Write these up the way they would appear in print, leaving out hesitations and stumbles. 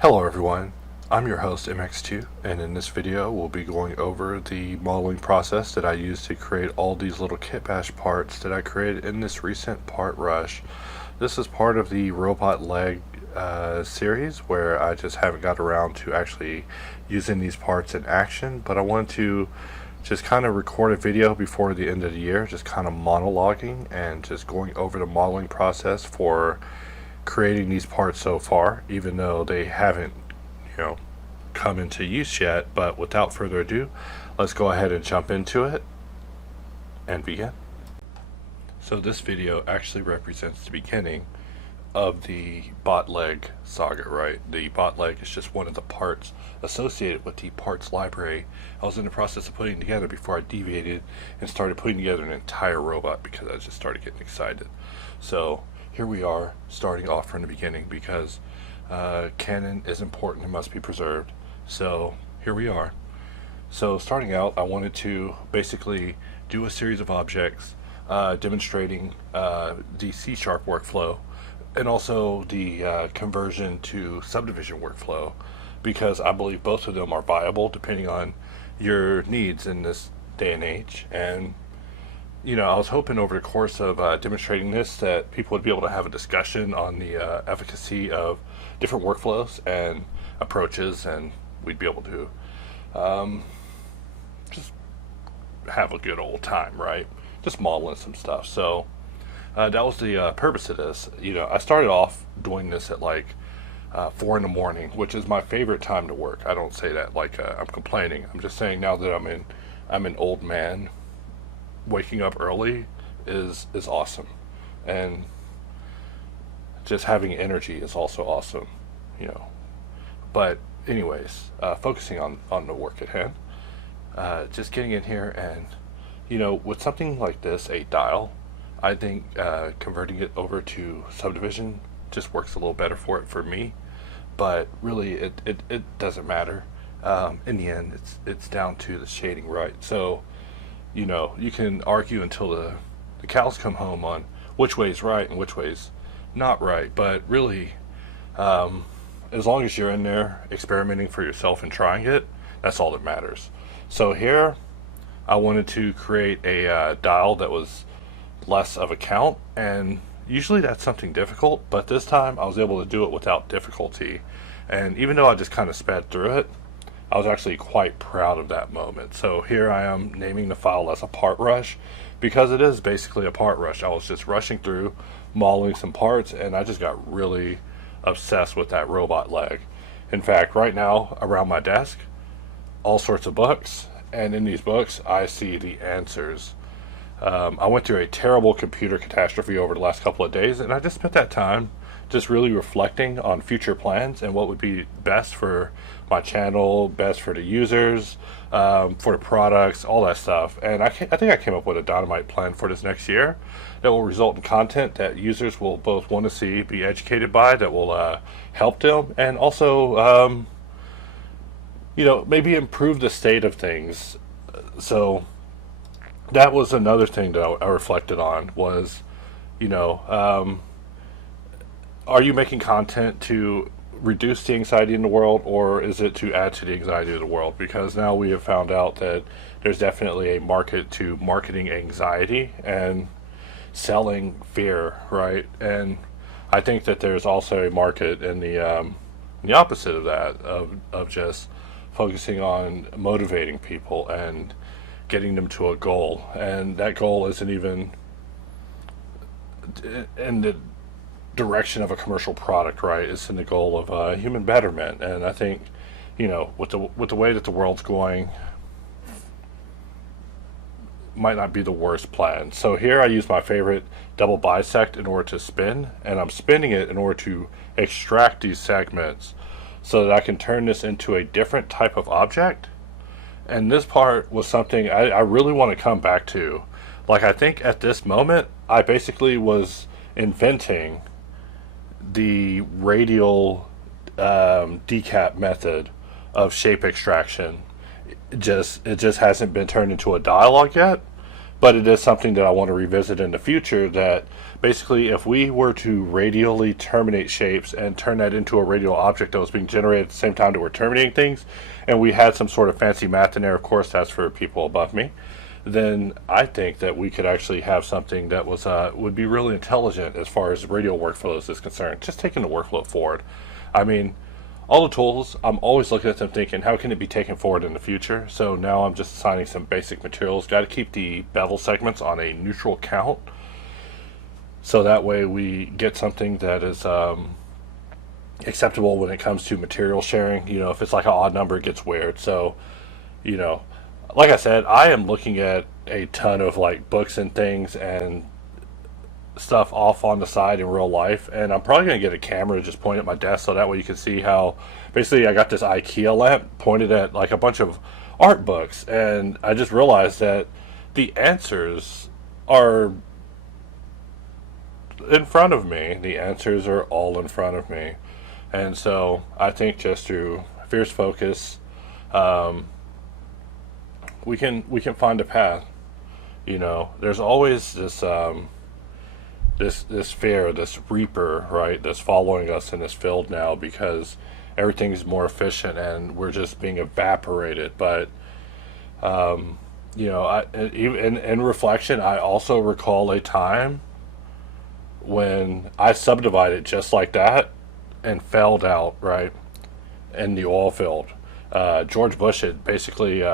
Hello everyone, I'm your host MX2, and in this video we'll be going over the modeling process that I used to create all these little kit bash parts that I created in this recent PartRush. This is part of the robot leg series where I just haven't got around to actually using these parts in action, but I wanted to just kind of record a video before the end of the year, just kind of monologuing and just going over the modeling process for creating these parts so far, even though they haven't, come into use yet. But without further ado, let's go ahead and jump into it and begin. So this video actually represents the beginning of the bot leg saga, right? The bot leg is just one of the parts associated with the parts library I was in the process of putting together before I deviated and started putting together an entire robot because I just started getting excited. So here we are, starting off from the beginning because canon is important and must be preserved. So here we are. So starting out, I wanted to basically do a series of objects demonstrating the C# workflow and also the conversion to Subdivision workflow, because I believe both of them are viable depending on your needs in this day and age. And I was hoping over the course of demonstrating this that people would be able to have a discussion on the efficacy of different workflows and approaches, and we'd be able to just have a good old time, right? Just modeling some stuff. So that was the purpose of this. I started off doing this at like 4 in the morning, which is my favorite time to work. I don't say that like I'm complaining. I'm just saying now that I'm an old man, waking up early is awesome, and just having energy is also awesome, But anyways, focusing on the work at hand, just getting in here and with something like this, a dial, I think converting it over to Subdivision just works a little better for me. But really it doesn't matter. In the end, it's down to the shading, right? So you can argue until the cows come home on which way is right and which way is not right, but really as long as you're in there experimenting for yourself and trying it, that's all that matters. So here I wanted to create a dial that was less of a count, and usually that's something difficult, but this time I was able to do it without difficulty. And even though I just kind of sped through it, I was actually quite proud of that moment. So here I am naming the file as a PartRush, because it is basically a PartRush. I was just rushing through, modeling some parts, and I just got really obsessed with that robot leg. In fact, right now around my desk, all sorts of books, and in these books I see the answers. I went through a terrible computer catastrophe over the last couple of days, and I just spent that time just really reflecting on future plans and what would be best for my channel, best for the users, for the products, all that stuff. And I think I came up with a dynamite plan for this next year that will result in content that users will both want to see, be educated by, that will help them, and also maybe improve the state of things. So that was another thing that I reflected on was, are you making content to reduce the anxiety in the world, or is it to add to the anxiety of the world? Because now we have found out that there's definitely a market to marketing anxiety and selling fear, right? And I think that there's also a market in the opposite of that, of just focusing on motivating people and getting them to a goal. And that goal isn't even in the direction of a commercial product, right? It's in the goal of human betterment. And I think with the way that the world's going, might not be the worst plan. So here I use my favorite double bisect in order to spin, and I'm spinning it in order to extract these segments so that I can turn this into a different type of object. And this part was something I really want to come back to. Like, I think at this moment I basically was inventing the radial decap method of shape extraction. It just hasn't been turned into a dialogue yet, but it is something that I want to revisit in the future. That basically, if we were to radially terminate shapes and turn that into a radial object that was being generated at the same time that we're terminating things, and we had some sort of fancy math in there, of course, that's for people above me, then I think that we could actually have something that was would be really intelligent as far as radial workflows is concerned. Just taking the workflow forward. I mean, all the tools, I'm always looking at them thinking, how can it be taken forward in the future? So now I'm just assigning some basic materials. Got to keep the bevel segments on a neutral count, so that way we get something that is acceptable when it comes to material sharing. You know, if it's like an odd number, it gets weird. So, you know, like I said, I am looking at a ton of like books and things and stuff off on the side in real life, and I'm probably gonna get a camera to just point at my desk so that way you can see how basically I got this IKEA lamp pointed at like a bunch of art books, and I just realized that the answers are in front of me. The answers are all in front of me, and so I think just through fierce focus, um, we can find a path. You know, there's always this fear, this reaper, right, that's following us in this field now because everything's more efficient and we're just being evaporated. But you know, even in reflection, I also recall a time when I subdivided just like that and failed out, right, in the oil field. George Bush had basically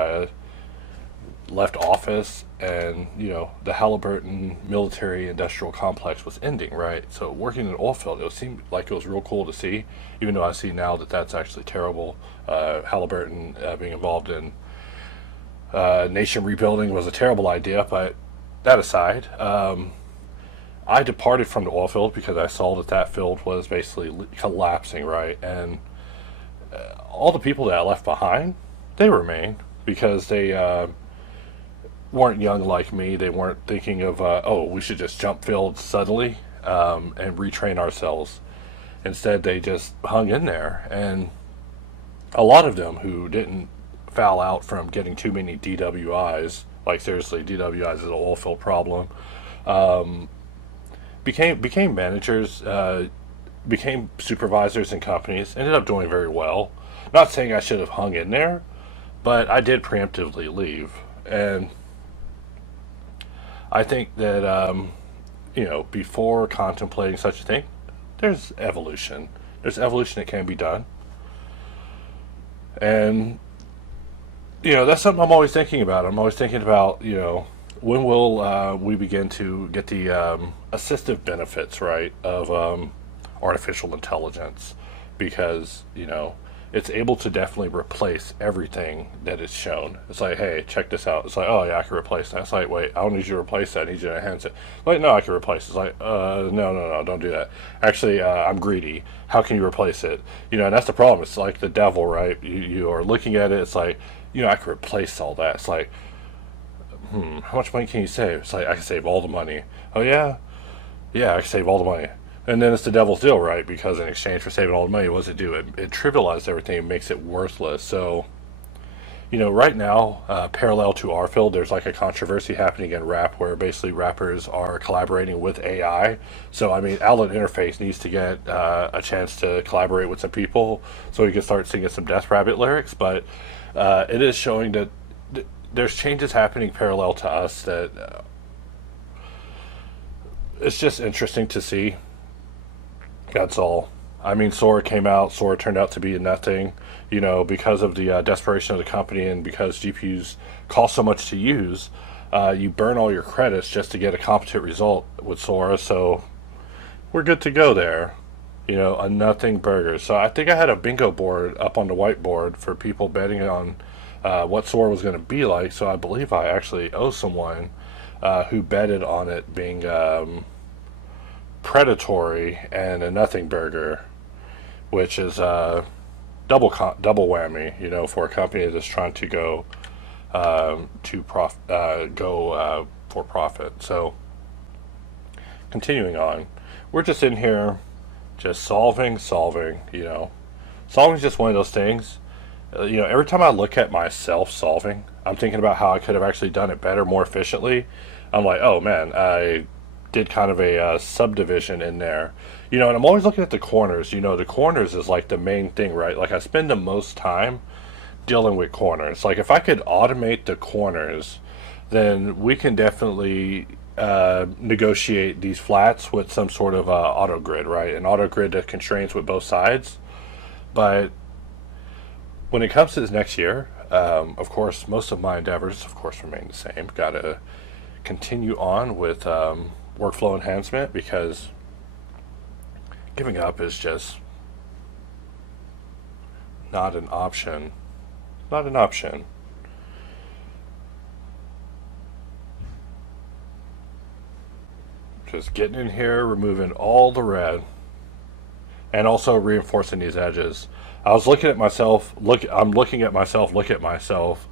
left office, and you know the Halliburton military industrial complex was ending, right? So working in an oil field, it seemed like it was real cool to see, even though I see now that that's actually terrible. Halliburton being involved in nation rebuilding was a terrible idea, but that aside, I departed from the oil field because I saw that that field was basically collapsing, right? And all the people that I left behind, they remain because they weren't young like me. They weren't thinking of, oh, we should just jump fields suddenly and retrain ourselves. Instead, they just hung in there. And a lot of them who didn't foul out from getting too many DWIs, like seriously, DWIs is an oil field problem, um, became managers, became supervisors in companies, ended up doing very well. Not saying I should have hung in there, but I did preemptively leave. And I think that you know, before contemplating such a thing, there's evolution. There's evolution that can be done, and you know that's something I'm always thinking about. I'm always thinking about, you know, when will we begin to get the assistive benefits, right, of artificial intelligence, because you know it's able to definitely replace everything that is shown. It's like, hey, check this out. It's like, oh yeah, I can replace that. It's like, wait, I don't need you to replace that. I need you to enhance it. Like, no, I can replace it. It's like, no, don't do that. Actually, I'm greedy. How can you replace it? You know, and that's the problem. It's like the devil, right? You are looking at it. It's like, you know, I could replace all that. It's like, how much money can you save? It's like, I can save all the money. Oh yeah, yeah, I can save all the money. And then it's the devil's deal, right? Because in exchange for saving all the money, what does it do? It trivializes everything and makes it worthless. So, you know, right now, parallel to our field, there's like a controversy happening in rap where basically rappers are collaborating with AI. So, I mean, Outlet Interface needs to get a chance to collaborate with some people so he can start singing some Death Rabbit lyrics. But it is showing that there's changes happening parallel to us that it's just interesting to see. That's all. I mean, Sora came out. Sora turned out to be nothing, you know, because of the desperation of the company and because GPUs cost so much to use. You burn all your credits just to get a competent result with Sora. So we're good to go there. You know, a nothing burger. So I think I had a bingo board up on the whiteboard for people betting on what Sora was going to be like. So I believe I actually owe someone who betted on it being predatory and a nothing burger, which is double whammy, you know, for a company that's trying to go for profit. So continuing on, we're just in here, just solving. You know, solving is just one of those things. You know, every time I look at myself solving, I'm thinking about how I could have actually done it better, more efficiently. I'm like, oh man, I did kind of a subdivision in there, you know. And I'm always looking at the corners. You know, the corners is like the main thing, right? Like I spend the most time dealing with corners. Like if I could automate the corners, then we can definitely negotiate these flats with some sort of auto grid, right? An auto grid that constrains with both sides. But when it comes to this next year, of course, most of my endeavors, of course, remain the same. Got to continue on with workflow enhancement, because giving up is just not an option. Not an option. Just getting in here, removing all the red, and also reinforcing these edges. I was looking at myself. I'm looking at myself. Look at myself.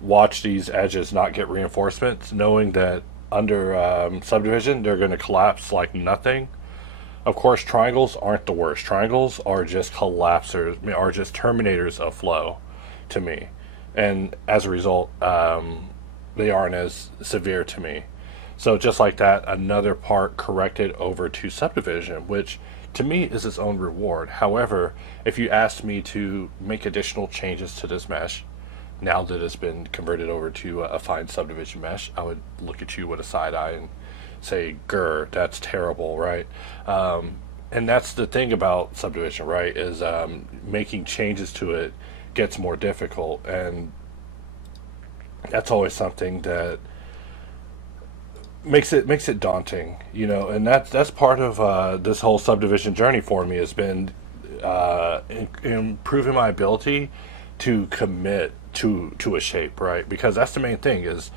Watch these edges not get reinforcements, knowing that under subdivision they're going to collapse like nothing. Of course, triangles aren't the worst. Triangles are just collapsers, are just terminators of flow to me, and as a result, they aren't as severe to me. So just like that, another part corrected over to subdivision, which to me is its own reward. However, if you asked me to make additional changes to this mesh, now that it's been converted over to a fine subdivision mesh, I would look at you with a side eye and say, "Grr, that's terrible," right? And that's the thing about subdivision, right? Is making changes to it gets more difficult, and that's always something that makes it daunting, you know. And that's part of this whole subdivision journey for me, has been improving my ability to commit to a shape, right? Because that's the main thing is,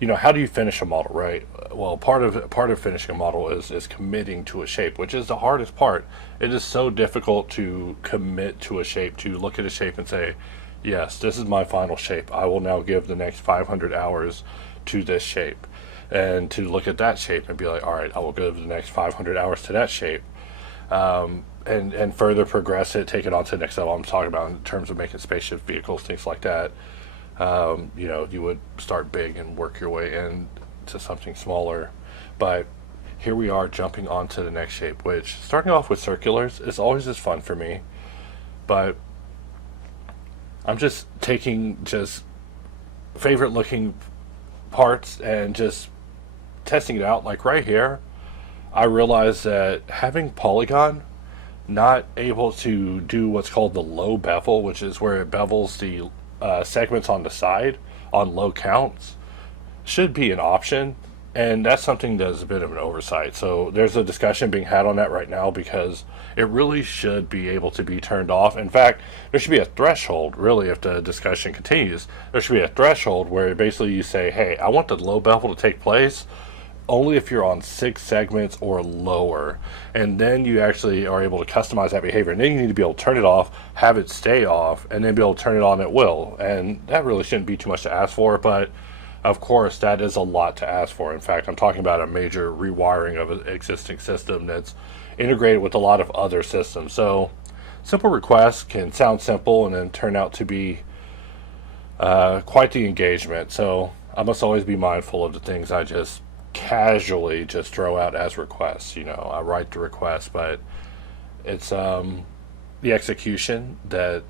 you know, how do you finish a model, right? Well, part of finishing a model is committing to a shape, which is the hardest part. It is so difficult to commit to a shape, to look at a shape and say, yes, this is my final shape. I will now give the next 500 hours to this shape, and to look at that shape and be like, all right, I will give the next 500 hours to that shape, and further progress it, take it on to the next level. I'm talking about in terms of making spaceship vehicles, things like that. You know, you would start big and work your way into something smaller. But here we are jumping onto the next shape, which, starting off with circulars, is always as fun for me. But I'm just taking just favorite looking parts and just testing it out. Like right here, I realized that having polygon not able to do what's called the low bevel, which is where it bevels the segments on the side on low counts, should be an option. And that's something that's a bit of an oversight. So there's a discussion being had on that right now, because it really should be able to be turned off. In fact, there should be a threshold, really, if the discussion continues. There should be a threshold where basically you say, hey, I want the low bevel to take place only if you're on 6 segments or lower. And then you actually are able to customize that behavior. And then you need to be able to turn it off, have it stay off, and then be able to turn it on at will. And that really shouldn't be too much to ask for, but of course, that is a lot to ask for. In fact, I'm talking about a major rewiring of an existing system that's integrated with a lot of other systems. So simple requests can sound simple and then turn out to be quite the engagement. So I must always be mindful of the things I just casually just throw out as requests. You know, I write the request, but it's the execution that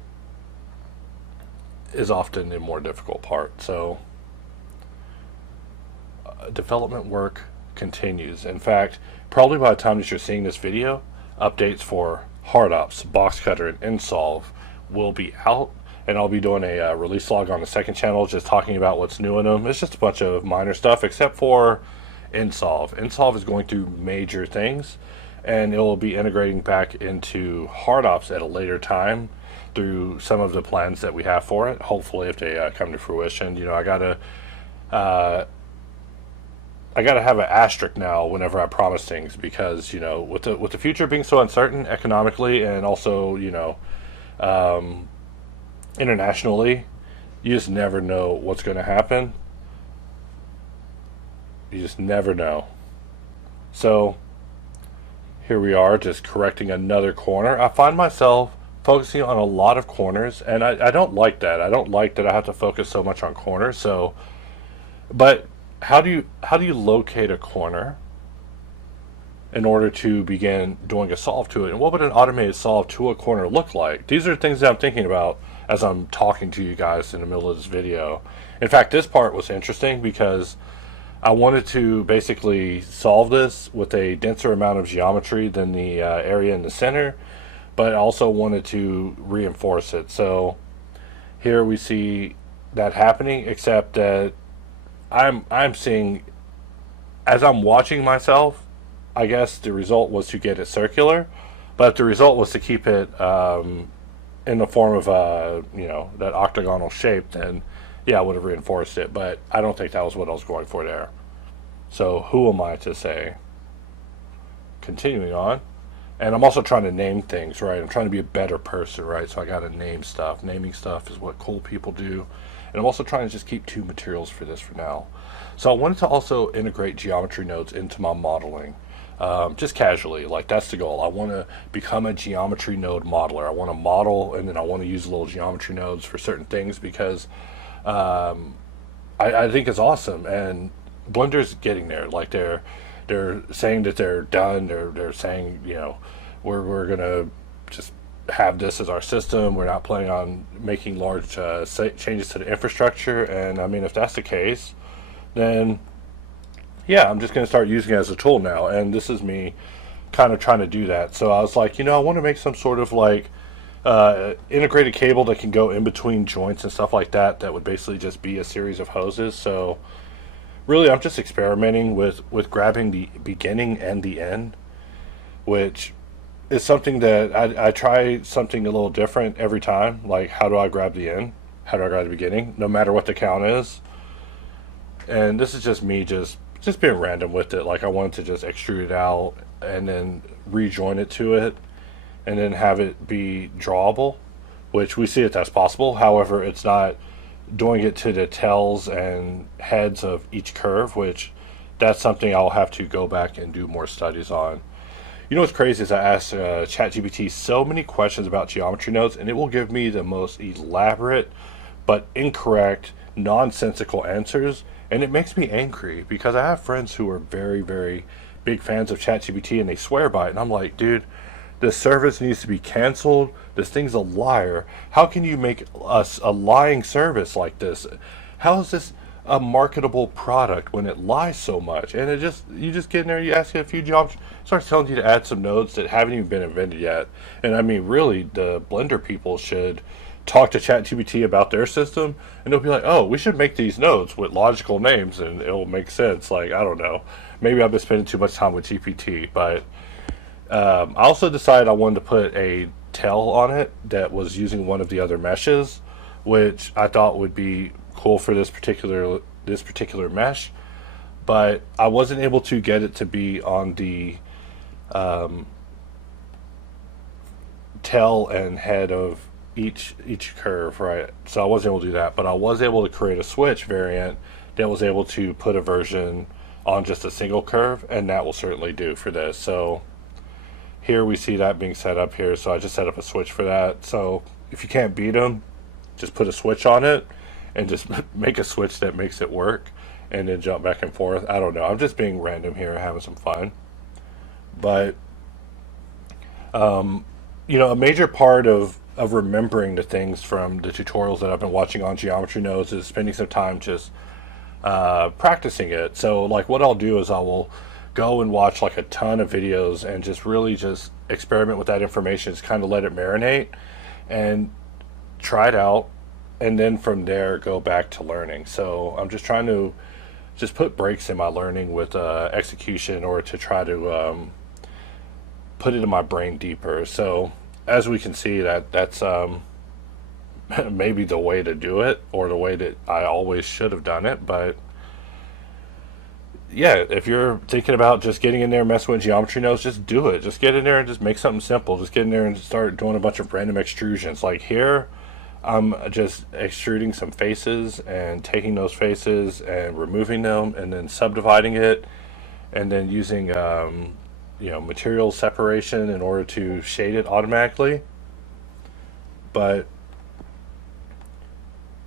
is often the more difficult part. So development work continues. In fact, probably by the time that you're seeing this video, updates for HardOps, Boxcutter, and nSolve will be out, and I'll be doing a release log on the second channel, just talking about what's new in them. It's just a bunch of minor stuff, except for nSolve. nSolve is going through major things, and it will be integrating back into HardOps at a later time through some of the plans that we have for it. Hopefully, if they come to fruition. You know, I gotta have an asterisk now whenever I promise things, because, you know, with the future being so uncertain economically, and also, you know, internationally, you just never know what's going to happen. You just never know. So here we are, just correcting another corner. I find myself focusing on a lot of corners, and I don't like that. I don't like that I have to focus so much on corners. So, but how do you locate a corner in order to begin doing a solve to it? And what would an automated solve to a corner look like? These are things that I'm thinking about as I'm talking to you guys in the middle of this video. In fact, this part was interesting because I wanted to basically solve this with a denser amount of geometry than the area in the center, but I also wanted to reinforce it. So here we see that happening, except that I'm seeing, as I'm watching myself, I guess the result was to get it circular, but if the result was to keep it in the form of that octagonal shape, then yeah, I would have reinforced it. But I don't think that was what I was going for there. So who am I to say? Continuing on, and I'm also trying to name things, right? I'm trying to be a better person, right? So I got to name stuff. Naming stuff is what cool people do. And I'm also trying to just keep two materials for this for now. So I wanted to also integrate geometry nodes into my modeling. Just casually, like that's the goal. I want to become a geometry node modeler. I want to model, and then I want to use little geometry nodes for certain things because I think it's awesome. And Blender's getting there. Like they're saying that they're done. They're saying we're gonna just have this as our system. We're not planning on making large changes to the infrastructure. And I mean, if that's the case, then yeah, I'm just going to start using it as a tool now. And this is me kind of trying to do that. So I was like, I want to make some sort of like integrated cable that can go in between joints and stuff like that. That would basically just be a series of hoses. So really, I'm just experimenting with grabbing the beginning and the end, which is something that I try something a little different every time. Like, how do I grab the end? How do I grab the beginning? No matter what the count is. And this is just me just being random with it. Like, I wanted to just extrude it out and then rejoin it to it and then have it be drawable, which we see that that's possible. However, it's not doing it to the tails and heads of each curve, which that's something I'll have to go back and do more studies on. What's crazy is I asked ChatGPT so many questions about geometry nodes, and it will give me the most elaborate but incorrect, nonsensical answers, and it makes me angry because I have friends who are very, very big fans of ChatGPT and they swear by it, and I'm like, dude, this service needs to be canceled. This thing's a liar. How can you make us a lying service like this? How is this a marketable product when it lies so much? And you just get in there, you ask it a few jobs, starts telling you to add some nodes that haven't even been invented yet. And I mean, really, the Blender people should talk to ChatGPT about their system, and they'll be like, "Oh, we should make these nodes with logical names, and it'll make sense." Like, I don't know. Maybe I've been spending too much time with GPT, but I also decided I wanted to put a tail on it that was using one of the other meshes, which I thought would be cool for this particular mesh, but I wasn't able to get it to be on the tail and head of each curve, right? So I wasn't able to do that, but I was able to create a switch variant that was able to put a version on just a single curve, and that will certainly do for this. So here we see that being set up here, so I just set up a switch for that. So if you can't beat them, just put a switch on it and just make a switch that makes it work and then jump back and forth. I don't know. I'm just being random here, having some fun. But, a major part of remembering the things from the tutorials that I've been watching on geometry nodes is spending some time just practicing it. So, like, what I'll do is I will go and watch like a ton of videos and just really just experiment with that information, just kind of let it marinate and try it out, and then from there go back to learning. So I'm just trying to just put breaks in my learning with execution in order to try to put it in my brain deeper. So as we can see, that's maybe the way to do it, or the way that I always should have done it. But yeah, if you're thinking about just getting in there and messing with geometry nodes, just do it. Just get in there and just make something simple. Just get in there and start doing a bunch of random extrusions. Like here, I'm just extruding some faces and taking those faces and removing them and then subdividing it, and then using material separation in order to shade it automatically. but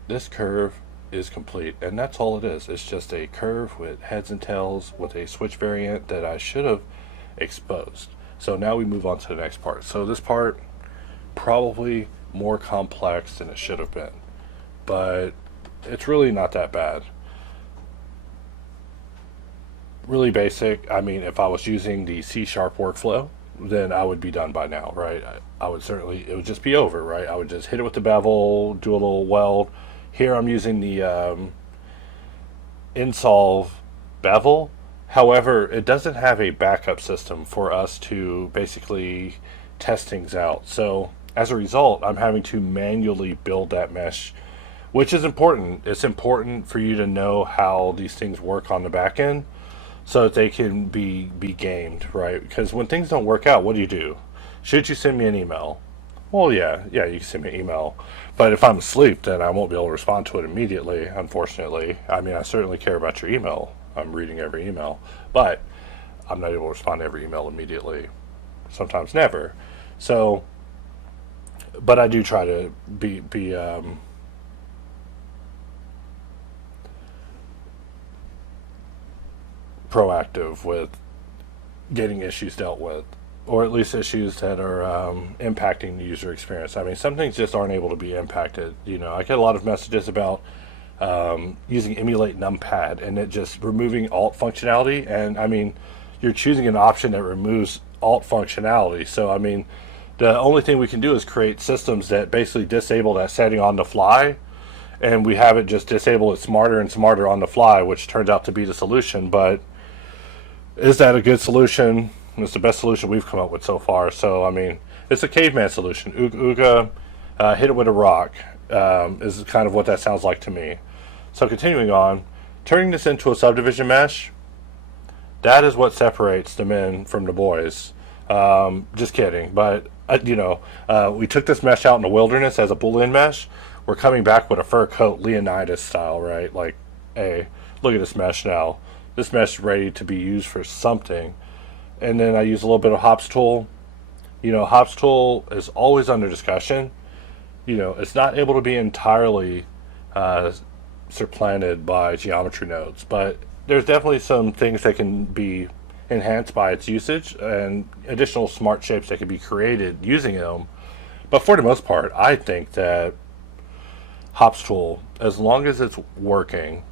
this curve is complete, and that's all it is. It's just a curve with heads and tails with a switch variant that I should have exposed. So now we move on to the next part. So this part, probably more complex than it should have been, but it's really not that bad. Really basic. I mean, if I was using the C# workflow, then I would be done by now, right? I would certainly, it would just be over, right? I would just hit it with the bevel, do a little weld. Here I'm using the nSolve bevel. However, it doesn't have a backup system for us to basically test things out. So as a result, I'm having to manually build that mesh, which is important. It's important for you to know how these things work on the back end so that they can be gamed, right? Because when things don't work out, what do? Should you send me an email? Well, yeah, you can send me an email. But if I'm asleep, then I won't be able to respond to it immediately, unfortunately. I mean, I certainly care about your email. I'm reading every email. But I'm not able to respond to every email immediately. Sometimes never. So, but I do try to be proactive with getting issues dealt with, or at least issues that are impacting the user experience. I mean, some things just aren't able to be impacted. You know, I get a lot of messages about using emulate numpad and it just removing alt functionality. And I mean, you're choosing an option that removes alt functionality. So I mean, the only thing we can do is create systems that basically disable that setting on the fly, and we have it just disable it smarter and smarter on the fly, which turns out to be the solution. But is that a good solution? It's the best solution we've come up with so far. So, I mean, it's a caveman solution. Ooga, hit it with a rock is kind of what that sounds like to me. So, continuing on, turning this into a subdivision mesh, that is what separates the men from the boys. Just kidding. But, we took this mesh out in the wilderness as a Boolean mesh. We're coming back with a fur coat, Leonidas style, right? Like, hey, look at this mesh now. This mesh is ready to be used for something. And then I use a little bit of hops tool. You know, hops tool is always under discussion. You know, it's not able to be entirely supplanted by geometry nodes, but there's definitely some things that can be enhanced by its usage and additional smart shapes that can be created using them. But for the most part, I think that hops tool, as long as it's working,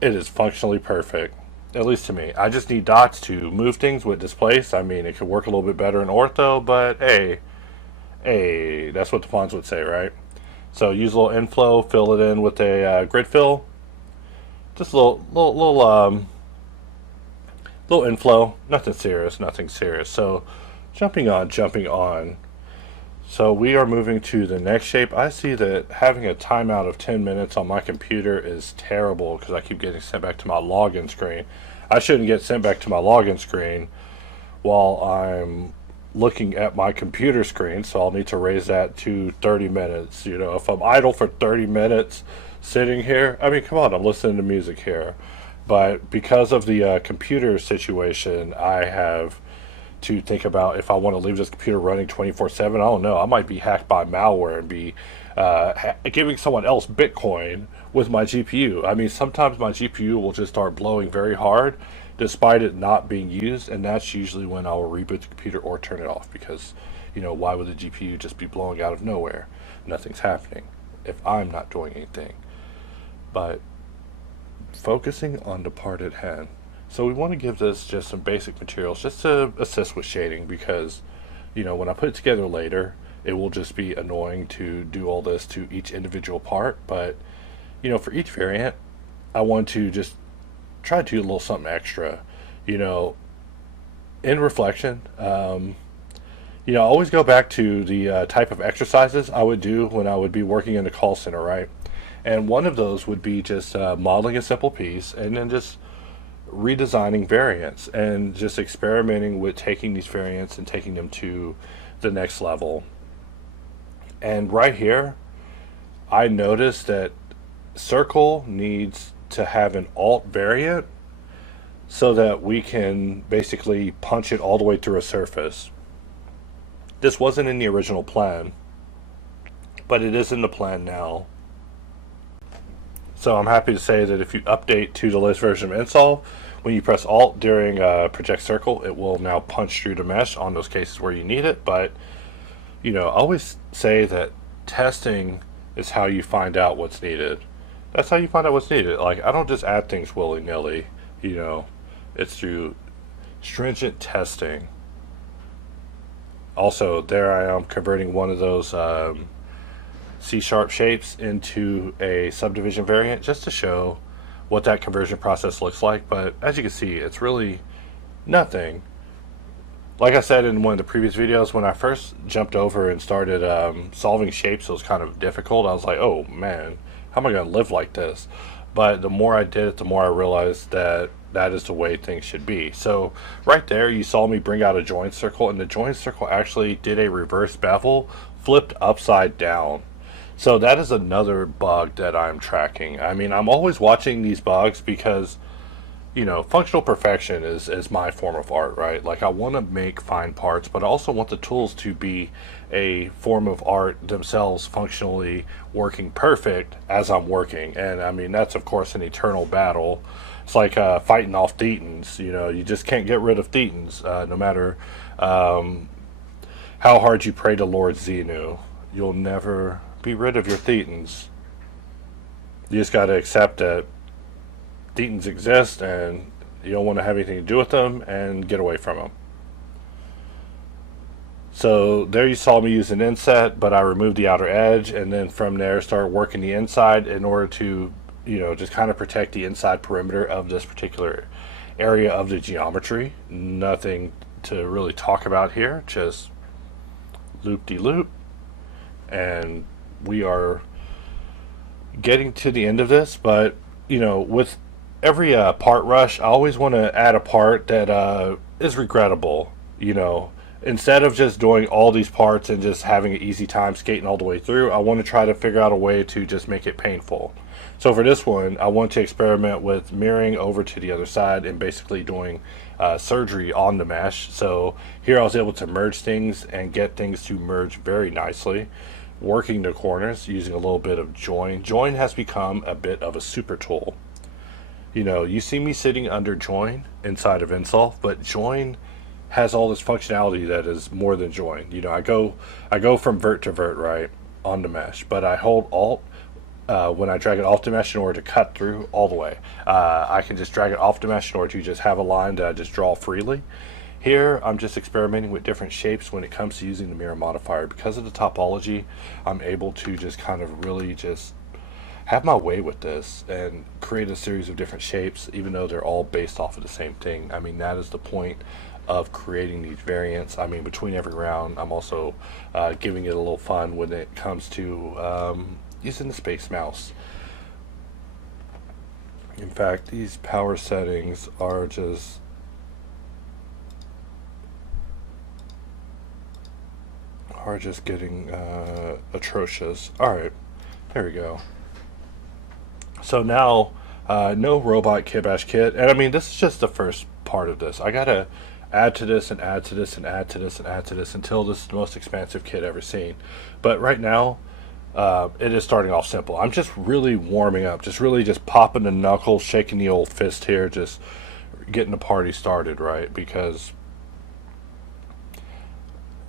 it is functionally perfect. At least to me. I just need dots to move things with displace. I mean, it could work a little bit better in ortho, but hey, that's what the fonts would say, right? So use a little inflow, fill it in with a grid fill. Just a little inflow. Nothing serious. So jumping on. So we are moving to the next shape. I see that having a timeout of 10 minutes on my computer is terrible because I keep getting sent back to my login screen. I shouldn't get sent back to my login screen while I'm looking at my computer screen, so I'll need to raise that to 30 minutes. You know, if I'm idle for 30 minutes sitting here, I mean, come on, I'm listening to music here. But because of the computer situation, I have to think about if I want to leave this computer running 24/7. I don't know. I might be hacked by malware and be giving someone else Bitcoin with my GPU. I mean, sometimes my GPU will just start blowing very hard despite it not being used, and that's usually when I will reboot the computer or turn it off because, you know, why would the GPU just be blowing out of nowhere? Nothing's happening if I'm not doing anything. But focusing on the part at hand. So we want to give this just some basic materials just to assist with shading because, you know, when I put it together later, it will just be annoying to do all this to each individual part. But, you know, for each variant, I want to just try to do a little something extra, you know, in reflection. You know, I always go back to the type of exercises I would do when I would be working in a call center, right? And one of those would be just modeling a simple piece and then just redesigning variants and just experimenting with taking these variants and taking them to the next level. And right here, I noticed that circle needs to have an alt variant so that we can basically punch it all the way through a surface. This wasn't in the original plan, but it is in the plan now. So I'm happy to say that if you update to the latest version of nSolve, when you press Alt during Project Circle, it will now punch through the mesh on those cases where you need it. But, I always say that testing is how you find out what's needed. That's how you find out what's needed. Like, I don't just add things willy-nilly, It's through stringent testing. Also, there I am converting one of those C# shapes into a subdivision variant just to show what that conversion process looks like. But as you can see, it's really nothing. Like I said in one of the previous videos, when I first jumped over and started solving shapes, it was kind of difficult. I was like, oh man, how am I going to live like this? But the more I did it, the more I realized that that is the way things should be. So right there, you saw me bring out a join circle, and the join circle actually did a reverse bevel, flipped upside down. So that is another bug that I'm tracking. I mean, I'm always watching these bugs because, functional perfection is my form of art, right? Like, I want to make fine parts, but I also want the tools to be a form of art themselves, functionally working perfect as I'm working. And I mean, that's of course an eternal battle. It's like fighting off thetans. You just can't get rid of thetans, no matter how hard you pray to Lord Xenu. You'll never be rid of your thetans. You just got to accept that thetans exist and you don't want to have anything to do with them and get away from them. So there you saw me use an inset, but I removed the outer edge, and then from there start working the inside in order to just kind of protect the inside perimeter of this particular area of the geometry. Nothing to really talk about here, just loop-de-loop. And we are getting to the end of this, but with every PartRush, I always want to add a part that is regrettable. Instead of just doing all these parts and just having an easy time skating all the way through, I want to try to figure out a way to just make it painful. So for this one, I want to experiment with mirroring over to the other side and basically doing surgery on the mesh. So here I was able to merge things and get things to merge very nicely, working the corners using a little bit of join. Join has become a bit of a super tool. You see me sitting under join inside of nSolve, but join has all this functionality that is more than join. I go from vert to vert, right, on the mesh, but I hold Alt when I drag it off the mesh in order to cut through all the way. I can just drag it off the mesh in order to just have a line that I just draw freely. Here, I'm just experimenting with different shapes when it comes to using the mirror modifier. Because of the topology, I'm able to just kind of really just have my way with this and create a series of different shapes, even though they're all based off of the same thing. I mean, that is the point of creating these variants. I mean, between every round, I'm also giving it a little fun when it comes to using the space mouse. In fact, these power settings are just getting atrocious. Alright, there we go. So now, no robot kibash kit, and I mean, this is just the first part of this. I gotta add to this and add to this and add to this and add to this until this is the most expansive kit ever seen. But right now, it is starting off simple. I'm just really warming up, just popping the knuckles, shaking the old fist here, just getting the party started, right? Because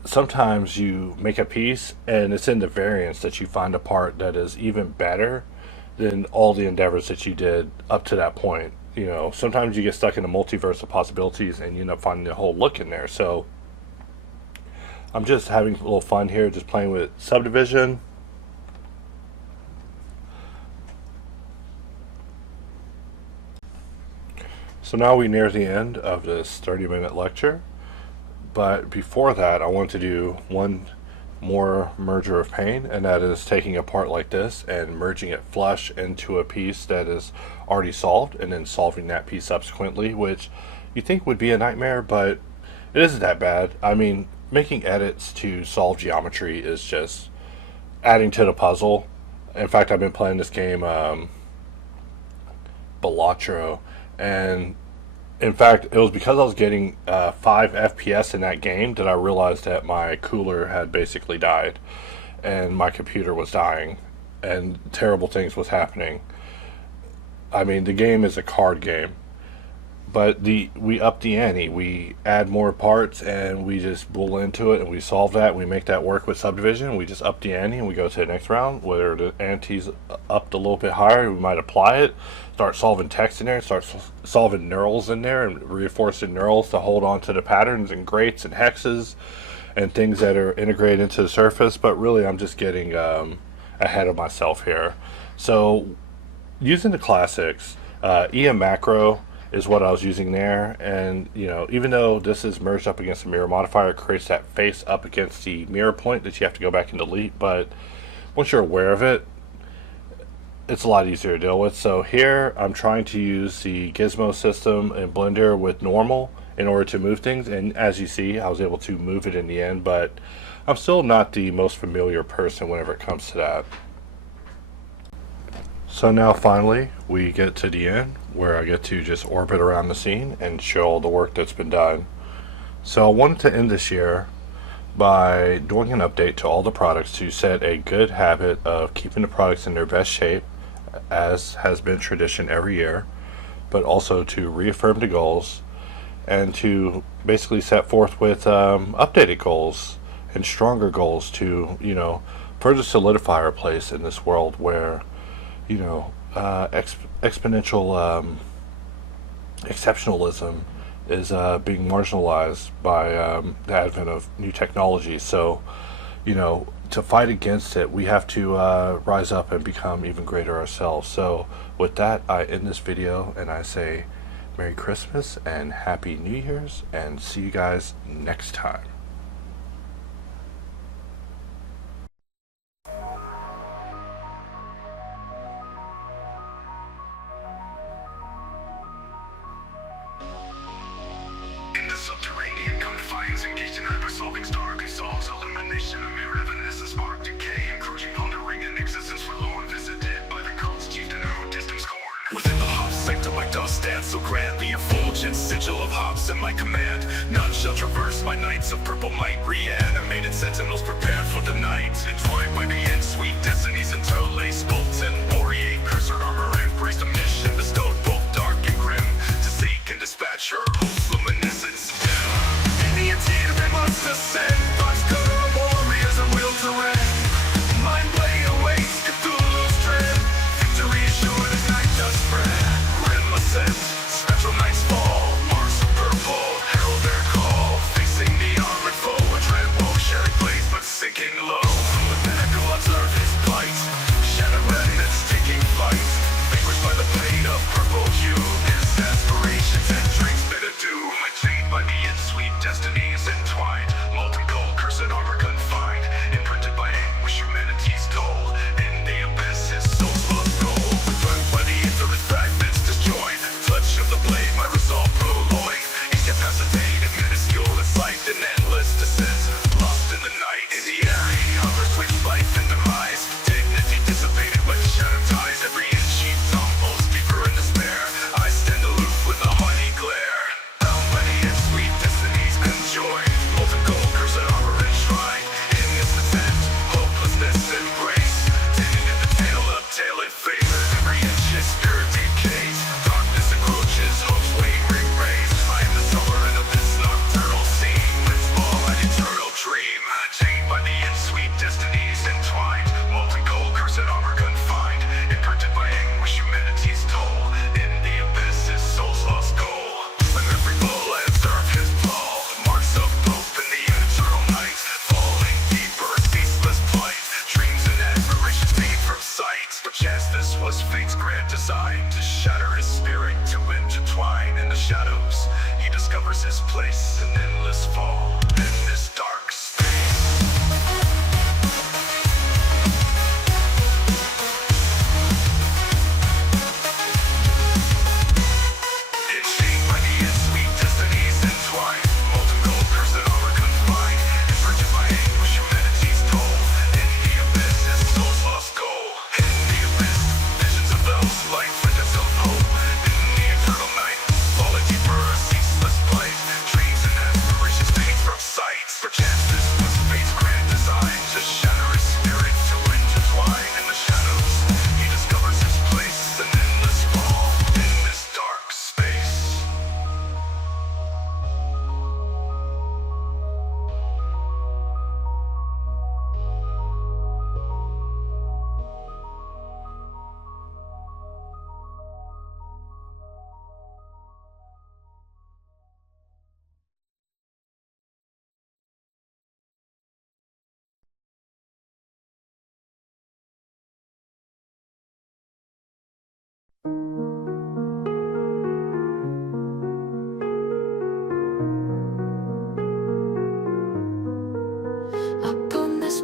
sometimes you make a piece and it's in the variants that you find a part that is even better than all the endeavors that you did up to that point. Sometimes you get stuck in a multiverse of possibilities and you end up finding the whole look in there. So I'm just having a little fun here, just playing with Subdivision. So now we near the end of this 30-minute lecture. But before that, I want to do one more merger of pain, and that is taking a part like this and merging it flush into a piece that is already solved, and then solving that piece subsequently, which you think would be a nightmare, but it isn't that bad. I mean, making edits to solve geometry is just adding to the puzzle. In fact, I've been playing this game, Balatro, and in fact, it was because I was getting 5 FPS in that game that I realized that my cooler had basically died. and my computer was dying, and terrible things was happening. I mean, the game is a card game, but we up the ante. We add more parts, and we just bool into it, and we solve that. We make that work with Subdivision. We just up the ante, and we go to the next round. Whether the ante's upped a little bit higher, we might apply it. Start solving text in there. Start solving knurls in there, and reinforcing knurls to hold on to the patterns and grates and hexes and things that are integrated into the surface. But really, I'm just getting ahead of myself here. So using the classics, EM macro is what I was using there, and even though this is merged up against the mirror modifier, it creates that face up against the mirror point that you have to go back and delete. But once you're aware of it, it's a lot easier to deal with. So here I'm trying to use the gizmo system in Blender with normal in order to move things, and as you see, I was able to move it in the end, but I'm still not the most familiar person whenever it comes to that. So now finally we get to the end where I get to just orbit around the scene and show all the work that's been done. So I wanted to end this year by doing an update to all the products to set a good habit of keeping the products in their best shape, as has been tradition every year, but also to reaffirm the goals and to basically set forth with updated goals and stronger goals to further solidify our place in this world where exponential exceptionalism is being marginalized by the advent of new technology. So to fight against it, we have to rise up and become even greater ourselves. So with that, I end this video and I say Merry Christmas and Happy New Year's, and see you guys next time. Subterranean confines engaged in hyper-solving stark solves illumination of mere evidence and spark decay, encroaching pondering an existence forlorn, visited by the coast chieftain who distant scorn. Within the hop sanctum my dust stands so grand, the effulgent sigil of hops at my command. None shall traverse my nights of purple might, reanimated sentinels prepared for the night. Entwined by the end, sweet destinies interlace, bolts and aureate, cursor armor embraced a mission bestowed both dark and grim, to seek and dispatch her hopes luminescence. They must ascend, Boxcutter warriors and will to end. Mind blade awaits Cthulhu's dread. Victory is sure as night does spread. Grim ascent, spectral nights fall. Marks of purple, herald their call. Facing the armored foe, a dread woe, sharing blaze but sinking low. The pinnacle observe his plight. Shattered remnants taking flight. Vanquished by the pain of purple hue. His aspirations and dreams bitter doom. Chained by the sweet destinies entwined, molten gold, cursed armor confined, imprinted by anguish humanity's toll. In the abyss his soul's lost gold, burned by the infinite fragments disjoined. Touch of the blade, my resolve prolonged, incapacitated, minuscule as light, an endless descent, lost in the night. In the air he hovers with life and demise, dignity dissipated like shattered ties. Every inch he tumbles deeper in despair. I stand aloof with a honey glare. Bound by the sweet destinies conjoined, molten gold, cursed armor enshrined. In this descent, hopelessness embraced, tending at the tail of tailored favor. Every inch his spirit decays, darkness encroaches, hope's wavering rays. I am the sovereign of this nocturnal scene, with small and eternal dream. Chained by the sweet destinies entwined, molten gold, cursed armor confined, imprinted by anguish humanity's toll. In the abyss his soul's lost goal. When every blow lands earth his fall, marks of hope in the eternal night, falling deeper, ceaseless plight. Dreams and admirations fade from sight. Perchance this was fate's grand design, to shatter his spirit, to intertwine. In the shadows he discovers his place, an endless fall in this dark space. Chained by the sweet destinies entwined, molten gold, cursed armor confined, imprinted by anguish humanity's toll. In the abyss his soul's lost goal. In the abyss, visions of those light windows of hope. In the eternal night, falling deeper, ceaseless plight. Dreams and aspirations fade from sight.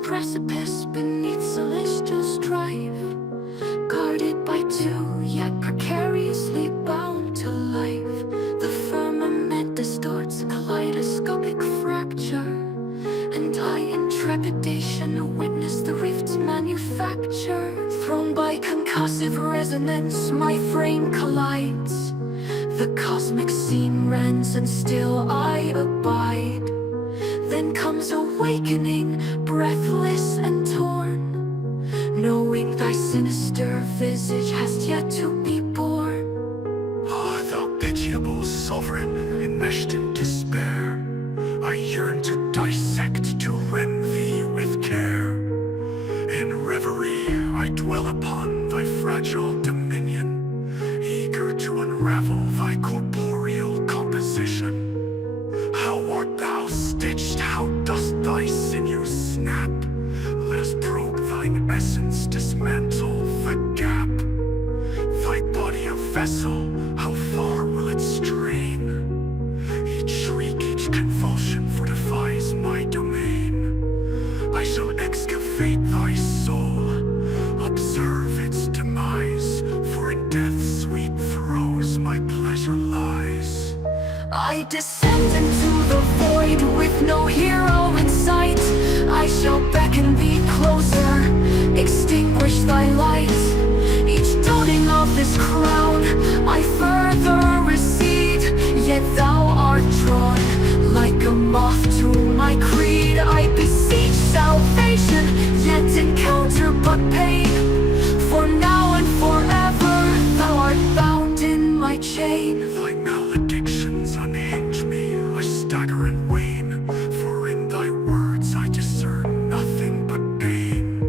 precipice beneath celestial strife, guarded by two, yet precariously bound to life. The firmament distorts a kaleidoscopic fracture, and I in trepidation witness the rift's manufacture. Thrown by concussive resonance, my frame collides. The cosmic scene rends, and still I abide. Then comes awakening, breathless and torn, knowing thy sinister visage has yet to be born. Ah, thou pitiable sovereign, enmeshed in despair, I yearn to dissect, to rend thee with care. In reverie I dwell upon thy fragile dominion, eager to unravel thy corporeal composition. How art thou stitched, how dost thy sinews snap? Let us probe thine essence, dismantle the gap. Thy body a vessel, how far will it strain? Each shriek, each convulsion fortifies my domain. I shall excavate thy soul, observe its demise, for in death's sweet throes my pleasure lies. I descend into the void with no hero in sight. I shall beckon thee closer, extinguish thy light. Each doting of this crown I further recede, yet thou art drawn like a moth to my creed. I beseech salvation, yet encounter but pain. For now and forever thou art bound in my chain. Thy maledictions unhinge me, I stagger and wane, for in thy words I discern nothing but pain.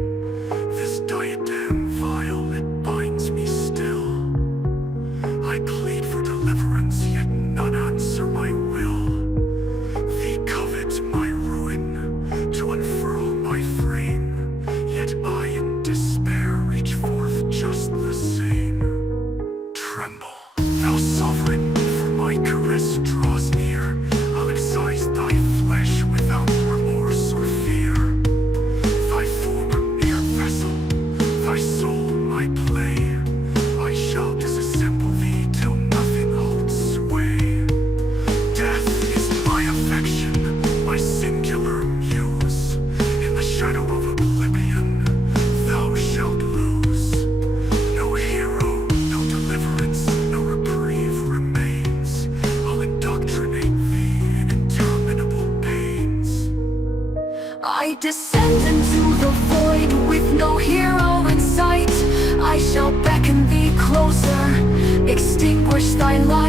This diadem vile, it binds me still. I plead for deliverance, yet none answer my will. Thee covet my ruin, to unfurl my frame, yet I in despair reach forth just the same. Tremble, thou sovereign, for my caress draws near. I'll excise thy flesh without remorse or fear. Thy form a mere vessel, thy soul my play. I shall disassemble thee till nothing holds sway. Death is my affection, my singular muse. In the shadow of oblivion, thou shalt lose. No hero, no deliverance, no reprieve remains. I'll indoctrinate thee in interminable pains. I descend into the void with no hero in sight. I shall beckon thee closer, extinguish thy light.